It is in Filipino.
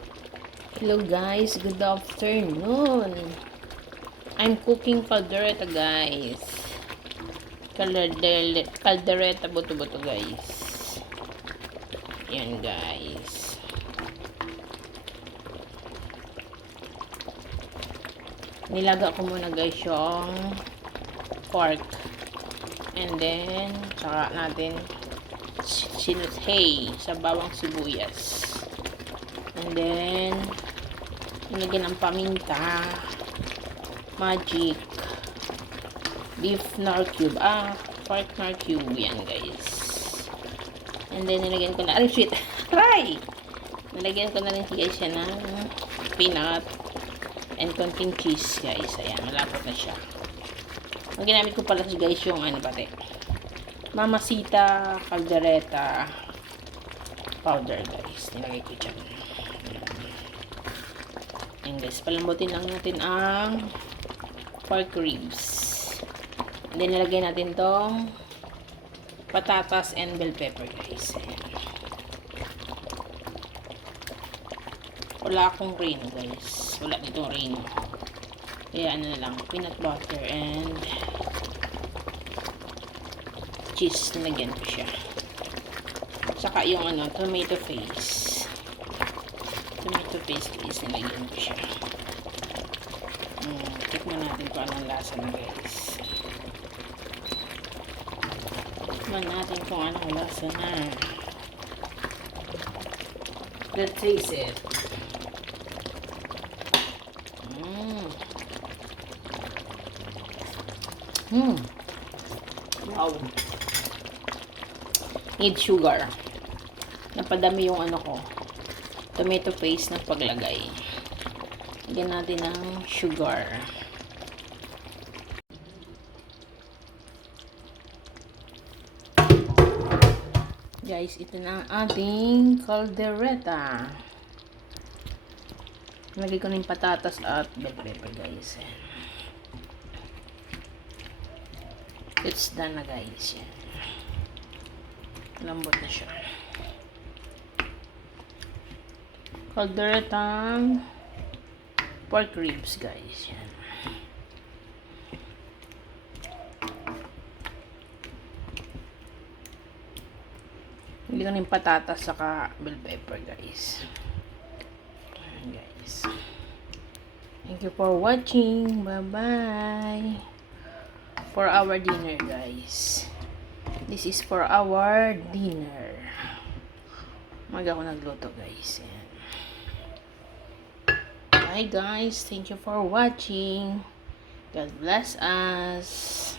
Hello guys, good afternoon. I'm cooking caldereta guys. Caldereta buto-buto guys. Yan guys. Nilaga ko muna guys yung pork. And then, saka natin sinutay sa bawang sibuyas. And then, nilagyan ng paminta, magic, beef nor cube, pork nor cube, yan guys. And then, nilagyan ko na, nilagyan ko na rin guys yan ng peanut and konting cheese guys. Ayan, malapot na siya. Ang ginamit ko pala guys yung Mamacita caldereta powder guys. Nilagay ko dyan. Ayan guys, palambutin lang natin ang pork ribs. And then, nilagay natin tong patatas and bell pepper guys. Ayan. Wala akong rain guys. Wala ditong rain. Kaya ano na lang, peanut butter and cheese. Nilagyan ko siya. Saka yung tomato paste. Tomato paste guys, nilagyan ko siya. Tikman natin kung anong lasa na guys. Tikman natin kung anong lasa na. Let's taste it. Wow. Need sugar. Napadami yung tomato paste na paglagay. Lagyan natin ng sugar. Guys, ito na ang ating caldereta. Lagay ko na yung patatas at bell pepper guys. It's done na guys. Yan. Lambot na siya. Calderetang pork ribs guys. Yan. Hindi ko na yung patatas saka bell pepper guys. Ayan guys. Thank you for watching. Bye bye. For our dinner guys. This is for our dinner. Maga ako nagluto guys. Ayan. Bye guys. Thank you for watching. God bless us.